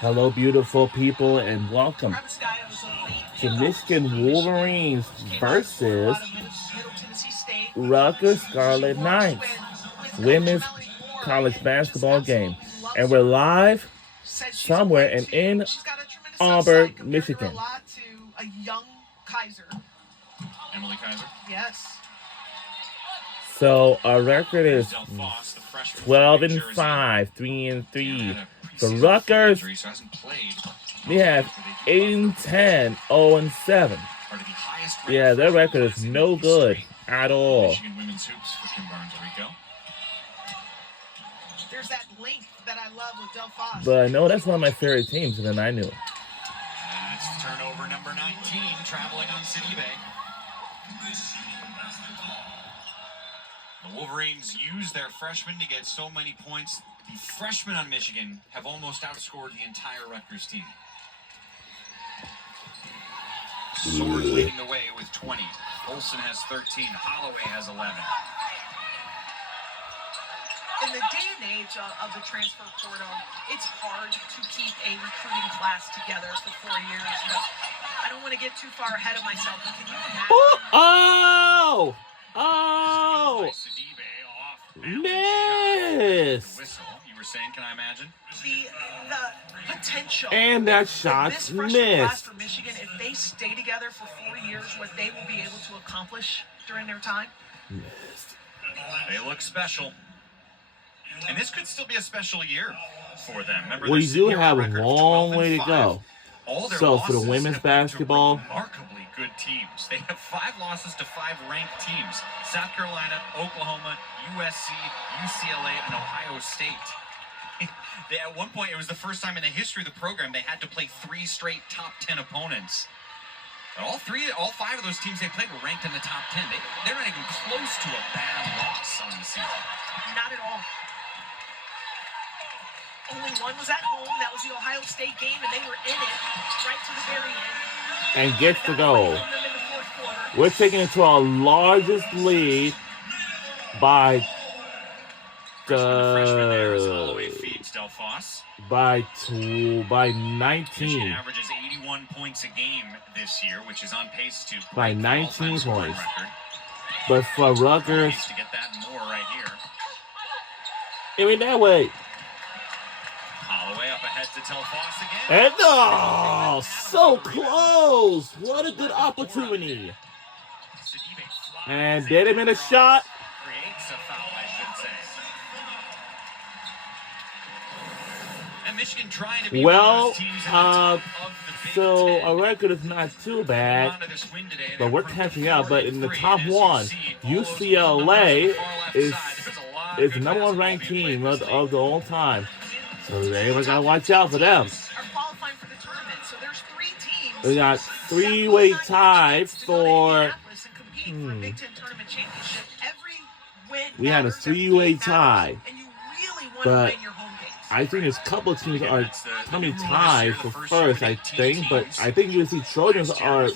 Hello, beautiful people, and welcome to Michigan Wolverines versus Rutgers Scarlet Knights women's college basketball game. And we're live somewhere in Auburn, Michigan. Emily Kaiser. Yes. So our record is 12-5, 3-3. So Rutgers, we have 8-10, 0-7. Yeah, their record is no good at all. Michigan women's hoops for Kim Barnes-Rico. There's that link that I love with Del Foss. But I know that's one of my favorite teams, and then I knew. That's turnover number 19, traveling on City Bay. The Wolverines use their freshmen to get so many points. The freshmen on Michigan have almost outscored the entire Rutgers team. Swords leading the way with 20. Olsen has 13. Holloway has 11. In the day and age of the transfer portal, it's hard to keep a recruiting class together for 4 years. But I don't want to get too far ahead of myself. But can you imagine? Oh! Miss! Miss! You were saying, can I imagine? The potential. And that shot this freshman class missed. for Michigan, if they stay together for 4 years, what they will be able to accomplish during their time. Missed. They look special. And this could still be a special year for them. Remember, We do have a long way to go. So for the women's basketball, remarkably good teams. They have 5 losses to 5 ranked teams: South Carolina, Oklahoma, USC, UCLA, and Ohio State. At one point, it was the first time in the history of the program they had to play 3 straight top 10 opponents. But all 5 of those teams they played were ranked in the top 10. They're not even close to a bad loss on the season. Not at all. Only one was at home. That was the Ohio State game, and they were in it right to the very end. and gets the goal. We're taking it to our largest lead by Freshman there is Holloway feeds Del Foss. by Michigan 19. averages 81 points a game this year, which is on pace to By break the 19 all-time scoring points. record. But for Rutgers, Needs to get that and more right here. it went that way. Holloway up ahead to Del Foss again. And oh, so close. What a good opportunity. And did him in a shot. Creates a foul, I should say. And Michigan trying to be one Well, of those teams at the top of the Big so Ten. our record is not too bad, On to this win today, but they're we're from catching up. But in the 43, top and as one, you see, all those UCLA numbers on the far left is side, there's a lot is the good number one basketball ranked being played team this of the whole time. So they gotta watch out for them. Are qualifying for the tournament, so there's 3 teams. We got 3-way tie for. Big Ten tournament championship. Every win We had a matters, every 3-way game tie, matters, and you really want but to win your home games. I think there's a couple of teams are coming the tied for first, I think, but I think USC Trojans are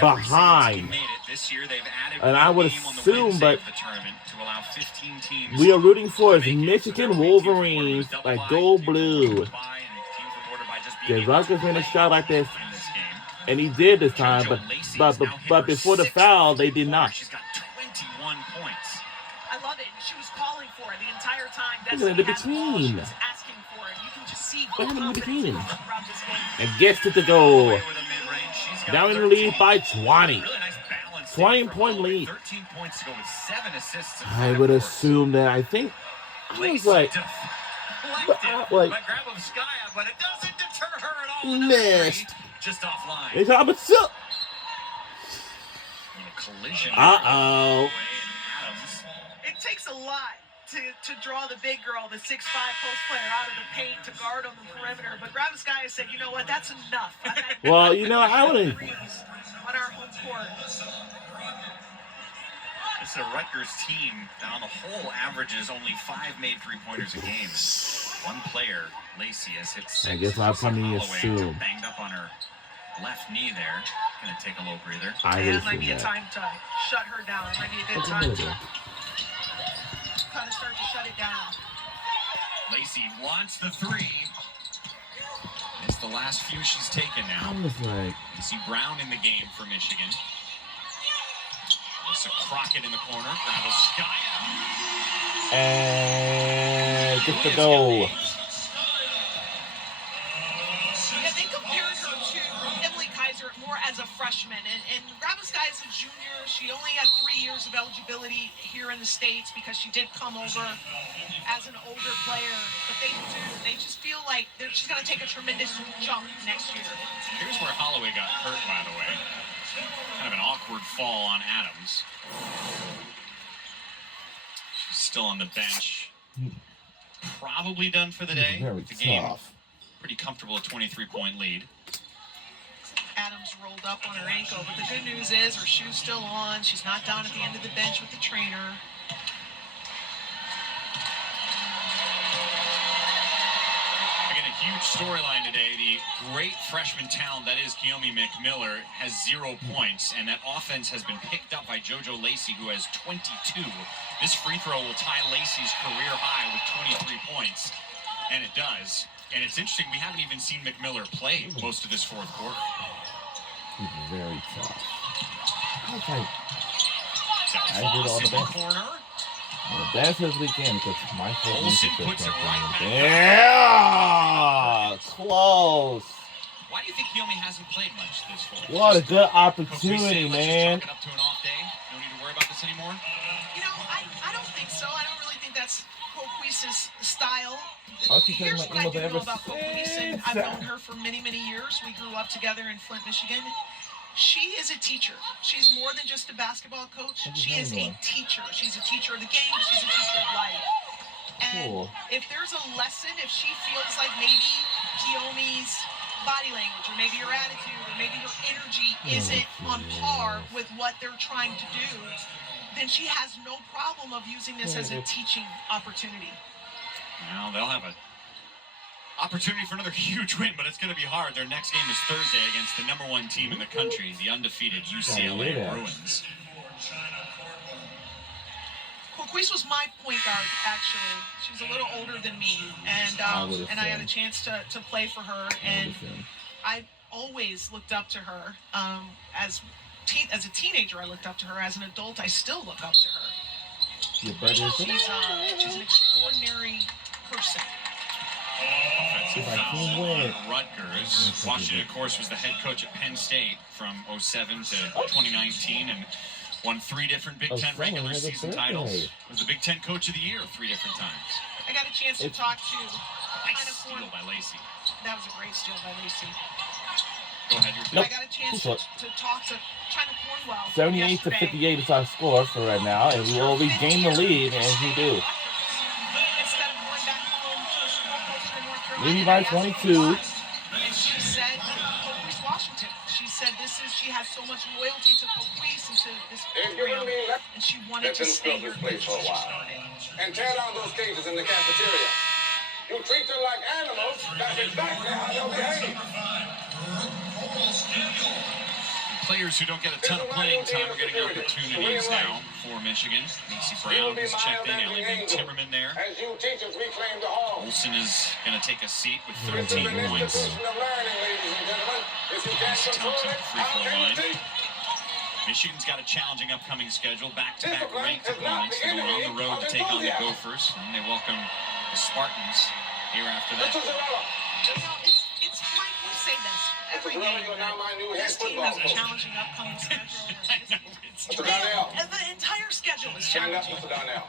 behind. This year they've added And I would game on the assume, Wednesday but of the tournament to allow 15 teams we are rooting for is to make it. Michigan So Wolverines, teams like rewarded gold by blue. teams rewarded by just being Did able Rutgers to win a play shot like this? in this game. And he did this time, but before the foul, they did not. She's got 21 points. I love it. She was calling for it the entire time. Look at the Destiny had the ball. She between. was asking for it. You can just see Look at the confidence between. throughout this game. And gets to the goal. Away with a mid-range. She's got Down in the 13. lead by 20. Really nice balance 20-point from Holloway. lead. 13 points to go with 7 assists. and I 5 would boards. assume that I was Lacey like, deflected like- by Grabovskaya, but it doesn't deter her at all. Another missed. three, just offline. It's up, it's up. And a collision. Uh-oh. Holloway and Adams. It takes a lot to draw the big girl, the 6'5" post player, out of the paint to guard on the perimeter. But Grabovskaya said, you know what, that's enough. Well, you know, I wouldn't. On our home court. This is a Rutgers team that on the whole averages only 5 made three-pointers a game. One player, Lacey, has hit 6. I guess I'll probably Holloway assume. banged up on her left knee there. Gonna take a little breather. I Yeah, would it might be assume a that. time to shut her down. It might be a good time to kind of start to shut it down. Lacey wants the 3. the last few she's taken now. I was like, You see Brown in the game for Michigan. Alyssa Crockett in the corner. Gravelskaya. and get the goal. Yeah, they compared her to Emily Kaiser more as a freshman. And Gravelskaya is a junior. She only had 3 years of eligibility here in the States because she did come over as an older player. But they just feel like she's going to take a tremendous jump next year. Here's where Holloway got hurt, by the way. Kind of an awkward fall on Adams. She's still on the bench. Probably done for the day. Very The game tough. pretty comfortable, a 23-point lead. Adams rolled up on her ankle, but the good news is her shoe's still on. She's not down at the end of the bench with the trainer. Again, a huge storyline today. The great freshman talent that is Kiyomi McMiller has 0 points, and that offense has been picked up by JoJo Lacey, who has 22. This free throw will tie Lacey's career high with 23 points, and it does. And it's interesting, we haven't even seen McMiller play most of this fourth quarter. He's very tough. I was like, That I did all Voss the in the best. corner. well, that's this weekend because my first Olsen music puts it right back. Yeah, close. Why do you think Kiyomi hasn't played much this fall? What a good Coach, we opportunity, say, let's man. just chalk it up to an off day. No need to worry about this anymore. You know, I don't think so. I don't really think that's Coquis's style. Oh, she's Here's taking my what I do emails know ever about Coquis, and since. I've known her for many, many years. We grew up together in Flint, Michigan. She is a teacher. She's more than just a basketball coach. She is a teacher. She's a teacher of the game. She's a teacher of life. And Cool. if there's a lesson, if she feels like maybe Kiyomi's body language or maybe her attitude or maybe her energy isn't on par with what they're trying to do, then she has no problem of using this as a teaching opportunity. Now they'll have an opportunity for another huge win, but it's going to be hard. Their next game is Thursday against the #1 team in the country, the undefeated UCLA Bruins. Coquis was my point guard, actually. She was a little older than me, and I had a chance to play for her, and I always looked up to her. As a teenager, I looked up to her. As an adult, I still look up to her. Your brother is She's an extraordinary person. Offensive If I foul can win. on Rutgers. Washington, of course, was the head coach at Penn State from 2007 to 2019 and won 3 different Big Ten regular season titles. Was the Big Ten Coach of the Year 3 different times. I got a chance to talk to Nice steal by Lacey. That was a great steal by Lacey. Go ahead, you're Nope. I got a chance to talk to China Cornwell. 78 to 58 is our score for right now, and we will regain the lead, and we do. Instead of going back home to a school closer to North Carolina, Leading by I asked her 22. why. And she said, Coquis Washington. She said she has so much loyalty to Coquis and to this program, and she wanted to stay here place for a while and tear down those cages in the cafeteria. You treat them like animals, that's exactly how they'll behave. Players who don't get a ton of playing time are getting opportunities now for Michigan. Macy Brown has checked in, Ellie Mae Timmerman there. As you teachers reclaim the hall. Olsen is going to take a seat with This is 13 an points. institution of learning, ladies and gentlemen. If you can't control Thompson, it, free how throw can line. you teach? Michigan's got a challenging upcoming schedule. Back-to-back Discipline ranked is not opponents. the They're going on the enemy road of to take on the enthusiasm. Gophers. And they welcome the Spartans here after that. Mr. Zarella. You know, it's Mike, we say this every Mr. game. Zarella, you're now my new head This team football has a coach. challenging upcoming schedule. I know, it's Mr. Darnell. And the entire schedule is Stand up, challenging. Mr. Darnell.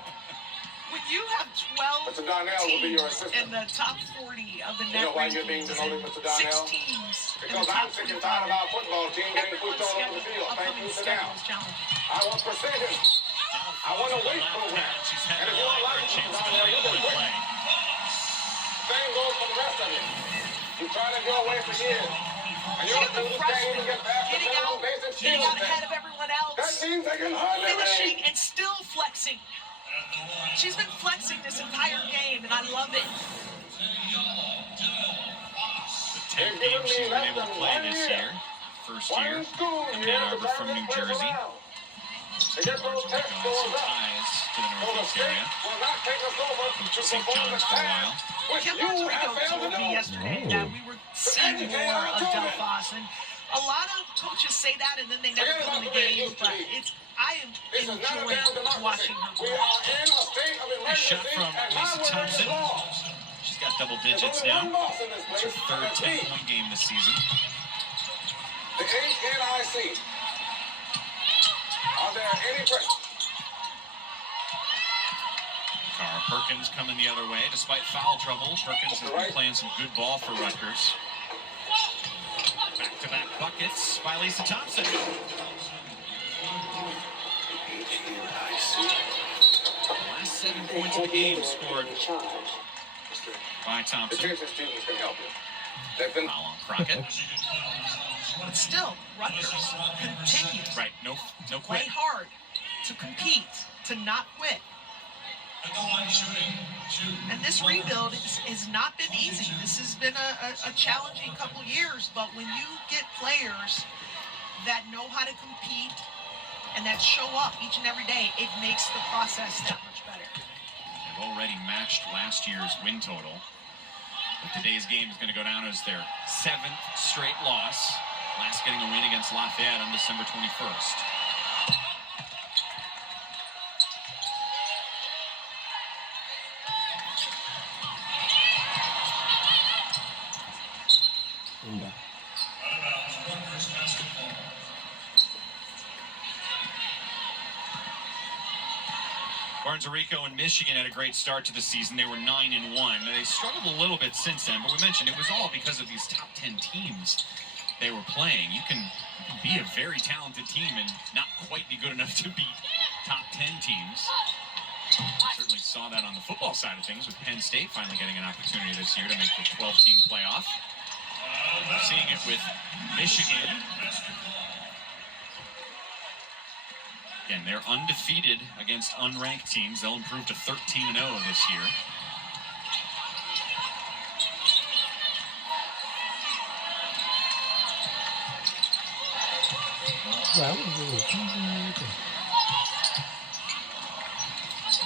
When you have 12 Mr. Darnell will be your teams assistant. in the top 40 of the You net know why you're being rankings, demoted, and Mr. Darnell? 6 teams in Because the I'm top sick and 45, tired of our football team getting everyone's pushed all over the schedule, field. Thank upcoming you, sit schedule down. is challenging. I want precision. I want a weight program. She's And had if a you don't lot like of it, Mr. chance of Darnell, you can quit. play. Same goes for the rest of you. You tried to go away for years. And She your got the students can't freshman even get past the getting minimum out, basic getting skills out ahead test. of everyone That else, means they can hardly finishing read. and still flexing. She's been flexing this entire game, and I love it. The 10th game she's been able to play this year. First One year in school, coming you Ann have to Arbor from travel New that place Jersey. around. To get those Largely test got scores some up. ties to the So the Northeast state area. will not take us over to St. perform the John's for a while. task which Kim you Rico have failed told to me do. yesterday that we were seeing more of Delphos, and a lot of coaches say that, and then they never come in the games. But I am This is not a enjoying damn democracy. watching her We play. are in a state of Nice shot emergency, from and Lisa my word is Thompson. law. She's got double There's digits only now. one boss in this It's her place, third and that's me. 10-point game this season. The HNIC. Are there any questions? Cara Perkins coming the other way. Despite foul trouble, Perkins has been playing some good ball for Rutgers. Back-to-back buckets by Lisa Thompson. The last 7 points of the game scored by Thompson. Detention students can help you. They've been Foul on Crockett. But still, Rutgers continues Right, no play quit. hard, to compete, to not quit. And this rebuild has not been easy. This has been a challenging couple years, but when you get players that know how to compete and that show up each and every day, it makes the process that much better. They've already matched last year's win total. But today's game is going to go down as their 7th straight loss. Last getting a win against Lafayette on December 21st. Barnes-Rico and Michigan had a great start to the season. They were 9-1. They struggled a little bit since then, but we mentioned it was all because of these top 10 teams they were playing. You can be a very talented team and not quite be good enough to beat top 10 teams. Certainly saw that on the football side of things with Penn State finally getting an opportunity this year to make the 12-team playoff. We're seeing it with Michigan. Again, they're undefeated against unranked teams. They'll improve to 13-0 this year.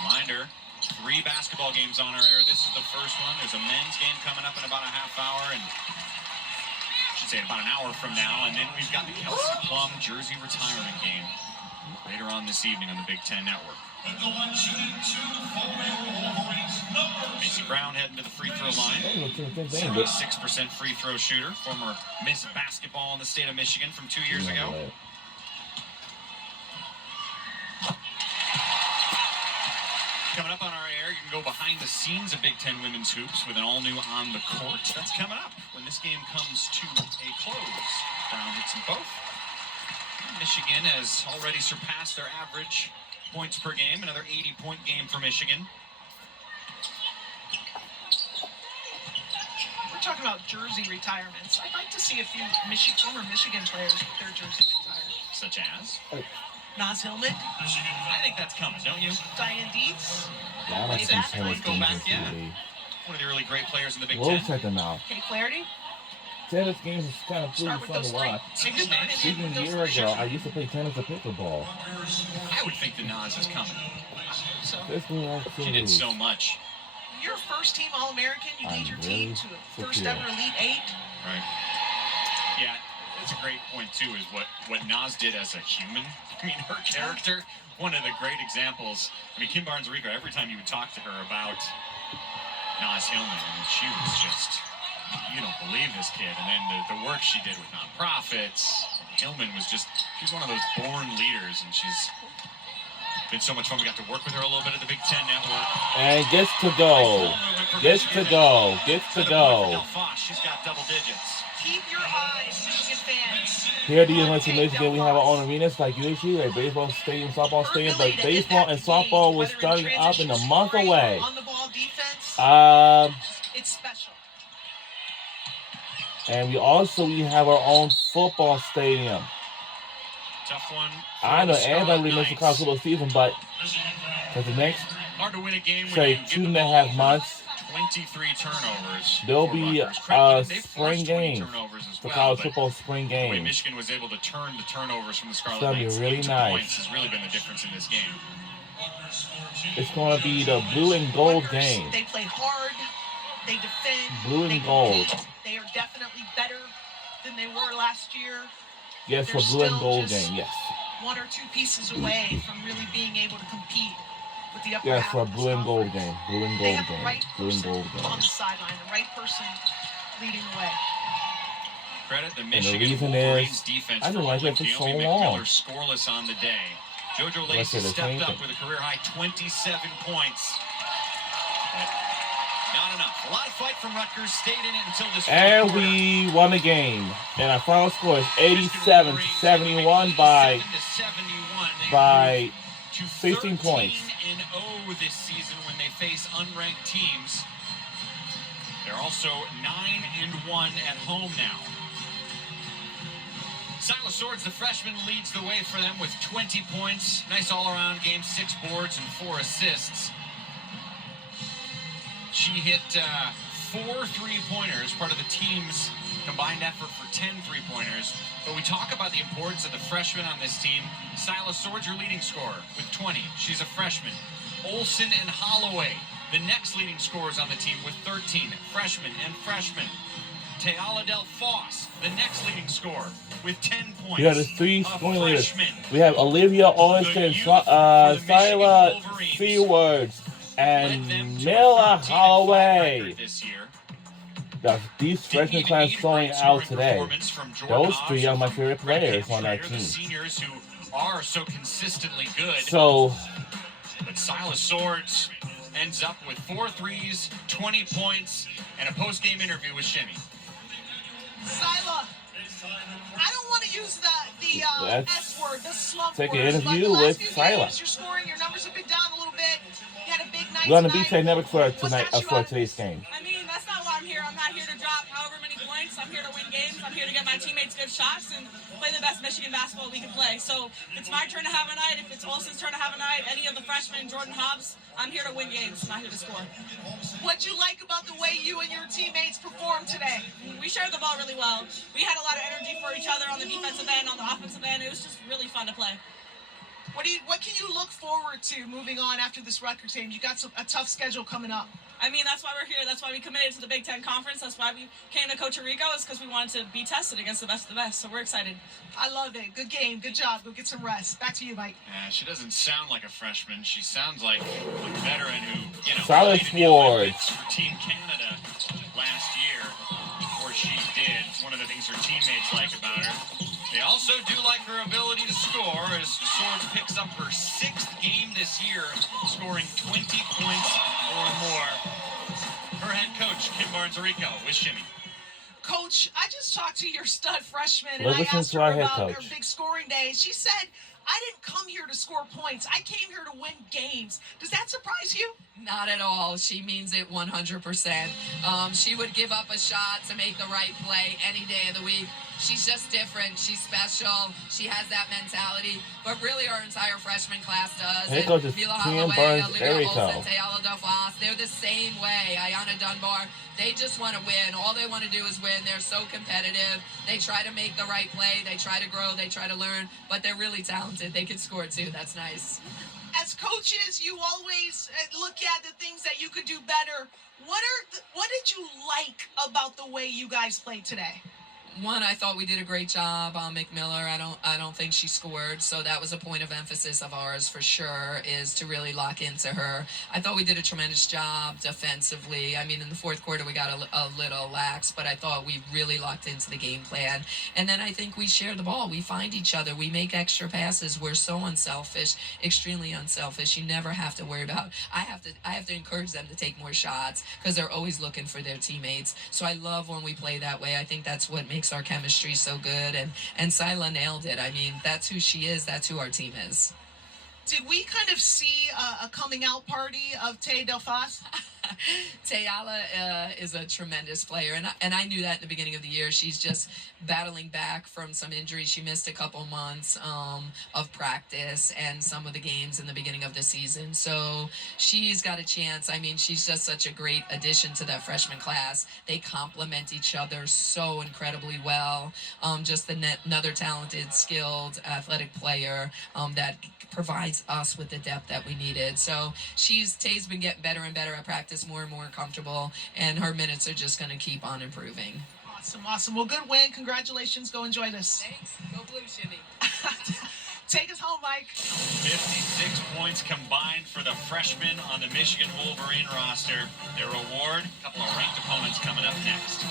Reminder, 3 basketball games on our air. This is the first one. There's a men's game coming up in about a half hour, and I should say about an hour from now. And then we've got the Kelsey Plum jersey retirement game later on this evening on the Big Ten Network. Macy Brown heading to the free throw line. 76% free throw shooter. Former Miss Basketball in the state of Michigan from 2 years ago. Coming up on our air, you can go behind the scenes of Big Ten women's hoops with an all-new On the Court. That's coming up when this game comes to a close. Brown hits them both. Michigan has already surpassed their average points per game. Another 80-point game for Michigan. We're talking about jersey retirements. I'd like to see a few former Michigan players with their jerseys retired. Such as? Naz Hillman. I think that's coming, don't you? Diane Dietz. Yeah, I Way like back, some tennis go games back, this yeah. year. One of the really great players in the Big We'll Ten. check them out. Kay Flaherty. Tennis games is kind of pretty Start with fun those to 3. watch. Take us back and Even a those year 3. ago, I used to play tennis and pickleball. I would think the Nas is coming. So This one She did so much. you're first team All-American. You lead your team to a first secure. ever Elite 8. Right. Yeah, that's a great point, too, is what Nas did as a human. I mean, her character, one of the great examples. I mean, Kim Barnes-Rico, every time you would talk to her about Nas Hillman, I mean, she was just, you don't believe this kid. And then the work she did with nonprofits. Hillman was just, she's one of those born leaders, and she's been so much fun. We got to work with her a little bit at the Big Ten Network. And gets to go. Gets to go. Gets to go. She's got double digits. Keep your eyes, Michigan fans. Here at the University of Michigan, we have our own arenas like usually, like baseball stadium, softball stadium, but baseball and softball was starting up in a month away. On the ball defense, it's special. And we have our own football stadium. Tough one. I know everybody really misses the college football season, but for the next, Hard to win a game when say, you give the 2.5 ball months, 23 turnovers. there'll for be Rutgers. a They've spring forced 20 game, turnovers as the well, college but football spring the way game. Michigan was able to turn the turnovers from the Scarlet It's gonna be Knights really into nice. points has really been the difference in this game. It's going to be the blue and gold Rutgers, game. They play hard. They defend. Blue and they gold. compete. They are definitely better than they were last year. Yes, They're for blue and still gold just game. Yes. one or two pieces away from really being able to compete with the upper Yes, half for of this blue and gold conference. game. Blue and They gold have the game. right Blue and person gold game. on the sideline, the right person leading the way. Credit the And Michigan the reason Wolverines is, defense I've for been like holding that for so Naomi long. McMillan scoreless on the day. JoJo Let's say Lacey the same stepped up thing. with a career-high 27 points. Not enough. A lot of fight from Rutgers. Stayed in it until this And fourth quarter. we won the game. And our final score is 87-71 by 16 points. 13-0 this season when they face unranked teams. They're also 9-1 at home now. Silas Swords, the freshman, leads the way for them with 20 points. Nice all-around game, 6 boards and 4 assists. She hit 4 3-pointers, part of the team's combined effort for 10 3-pointers. But we talk about the importance of the freshmen on this team. Silas Swords, your leading scorer, with 20. She's a freshman. Olsen and Holloway, the next leading scorers on the team, with 13. Freshmen and freshmen. Teala Del Foss, the next leading scorer, with 10 points. You have the 3 scoring leaders. freshman. We have Olivia Olsen, Sila Seawards, and Mila Holloway. These freshman class showing out today. Those 3 are my favorite players on our team. Seniors who are so consistently good. So, But Silas Swords ends up with 4 threes, 20 points, and a post-game interview with Shimmy. Sila, I don't want to use the Let's S word, the slump take an word, interview but the last with few Sila. games, you're scoring, your numbers have been down a little bit. You had a big night we're going to be tonight. dynamic for What tonight got you for out of today's this? game. I mean, that's not why I'm here. I'm not here to drop however many points. I'm here to win games. I'm here to get my teammates good shots and play the best Michigan basketball we can play. So if it's my turn to have a night, if it's Olsen's turn to have a night, any of the freshmen, Jordan Hobbs, I'm here to win games, not here to score. What'd you like about the way you and your teammates performed today? We shared the ball really well. We had a lot of energy for each other on the defensive end, on the offensive end. It was just really fun to play. What can you look forward to moving on after this Rutgers game? You got a tough schedule coming up. I mean, that's why we're here. That's why we committed to the Big Ten Conference. That's why we came to Coach Rico, is because we wanted to be tested against the best of the best. So we're excited. I love it. Good game. Good job. Go get some rest. Back to you, Mike. She doesn't sound like a freshman. She sounds like a veteran who, Silas played in the Swords. Olympics for Team Canada last year, or she did. It's one of the things her teammates like about her. They also do like her ability to score, as Swords picks up her 6th game this year, scoring 20 points or more. Her head coach, Kim Barnes-Arico, with Shimmy. Coach, I just talked to your stud freshman, and Let's I listen asked to her our head about coach. her big scoring days. She said, I didn't come here to score points. I came here to win games. Does that surprise you? Not at all. She means it 100%. She would give up a shot to make the right play any day of the week. She's just different. She's special. She has that mentality. But really, our entire freshman class does. Head coach is Mila Kim Holloway, Olivia Barnes-Arico. Olsen, Teala Del Foss, they're the same way. Ayana Dunbar. They just want to win. All they want to do is win. They're so competitive. They try to make the right play. They try to grow. They try to learn. But they're really talented. They can score, too. That's nice. As coaches, you always look at the things that you could do better. What did you like about the way you guys played today? One, I thought we did a great job on McMillan. I don't think she scored, so that was a point of emphasis of ours for sure, is to really lock into her. I thought we did a tremendous job defensively. I mean, in the fourth quarter we got a little lax, but I thought we really locked into the game plan. And then I think we share the ball. We find each other. We make extra passes. We're so unselfish, extremely unselfish. You never have to worry about. I have to encourage them to take more shots because they're always looking for their teammates. So I love when we play that way. I think that's what makes our chemistry so good, and Sila nailed it. I mean, that's who she is. That's who our team is. Did we kind of see a coming out party of Tay Del Foss? Teala is a tremendous player, and I knew that in the beginning of the year. She's just battling back from some injuries. She missed a couple months of practice and some of the games in the beginning of the season. So she's got a chance. I mean, she's just such a great addition to that freshman class. They complement each other so incredibly well. Just another talented, skilled, athletic player that provides us with the depth that we needed. So Tay's been getting better and better at practice practice more and more comfortable, and her minutes are just going to keep on improving. Awesome. Well, good win. Congratulations. Go enjoy this. Thanks. Go Blue Shimmy. Take us home, Mike. 56 points combined for the freshman on the Michigan Wolverine roster. Their reward, a couple of ranked opponents coming up next.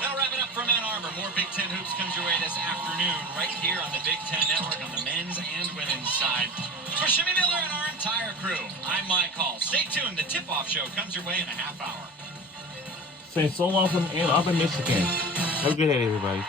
That'll wrap it up from Ann Arbor. More Big Ten Hoops comes your way this afternoon right here on the Big Ten Network on the men's and women's side. For Shimmy Miller and our entire crew, I'm Mike Hall. Stay tuned. The tip-off show comes your way in a half hour. Saying so long from Ann Arbor, Michigan. Have a good day, everybody.